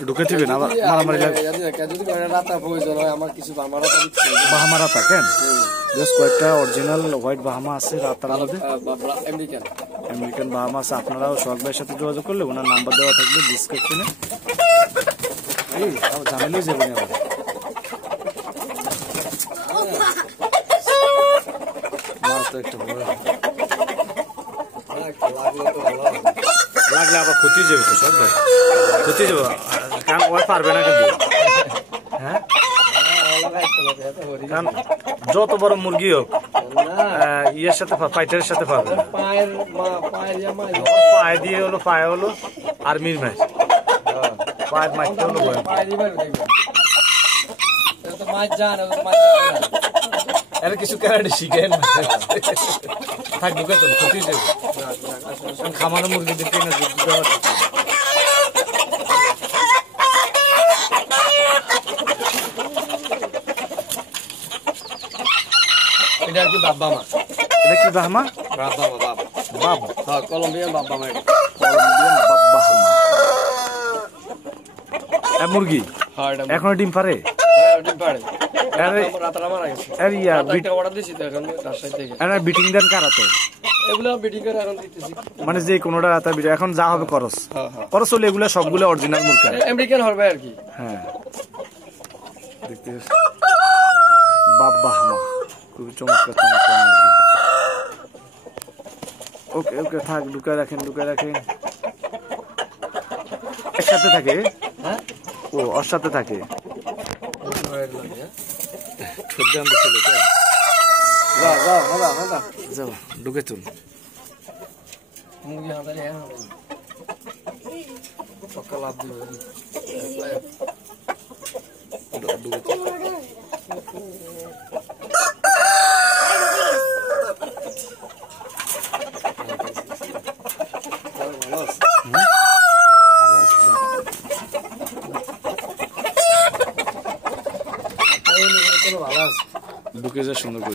ঢুকে দিবেন আবার মারামারি লাগবে যদি রাতা প্রয়োজন হয় আমার কিছু বাহামা রাতা কেন বেশ কয়েকটা অরিজিনাল হোয়াইট বাহামা আছে রাতার মধ্যে আমেরিকান বাহামা আছে আপনারাও সোহাগ ভাইয়ের সাথে যোগাযোগ করলে ওনার নাম্বার দেওয়া থাকবে ডিসক্রিপশনে এই ঝামেলাই যাবে না মাছ তো একটা বড় লাগলে আবার ক্ষতি যাবে তো সব ক্ষতি যাবে কারণ ওরা পারবে না কিন্তু হ্যাঁ কারণ যত বড় মুরগি হোক ইয়ের সাথে পাইটারের সাথে পারবে না পায়ে দিয়ে হলো পায়ে হলো আর্মির ম্যাচ পায়ের মারতে হলো এর কিছু ক্যারাটে শিখেন থাক ঢুকে তো ক্ষতি যাবে খামানো মুরগিদেরকে না এটা কি বাবা মা এটা কি বাহামা বাবা বাবা বাবা হ্যাঁ কলম্বিয়ান বাবা মা কলম্বিয়ান বাহামা মুরগি হ্যাঁ এটা এখনো ডিম পারে হ্যাঁ ডিম পারে আরে রাতার মারা গেছে আরে ইয়া একটা অর্ডার দিছি তো এখন রাজশাহী থেকে আরে বিটিং দেন কারাতে এগুলো বিটিং করে এখন দিতেছি মানে যে কোনোটা রাতা বিটি এখন যা হবে করস হ্যাঁ করস হলে এগুলো সবগুলো অরিজিনাল মুরগি আমেরিকান হবে আর কি হ্যাঁ দেখতে বাহামা খুবই চমৎকার মুরগি ওকে ওকে থাক ঢুকায় রাখেন একসাথে থাকে হ্যাঁ ও ওর সাথে থাকে যাও ঢুকে চল মুরগি হাতারে হ্যাঁ পক্কা লাভ দিবে ঢুকে যা সুন্দর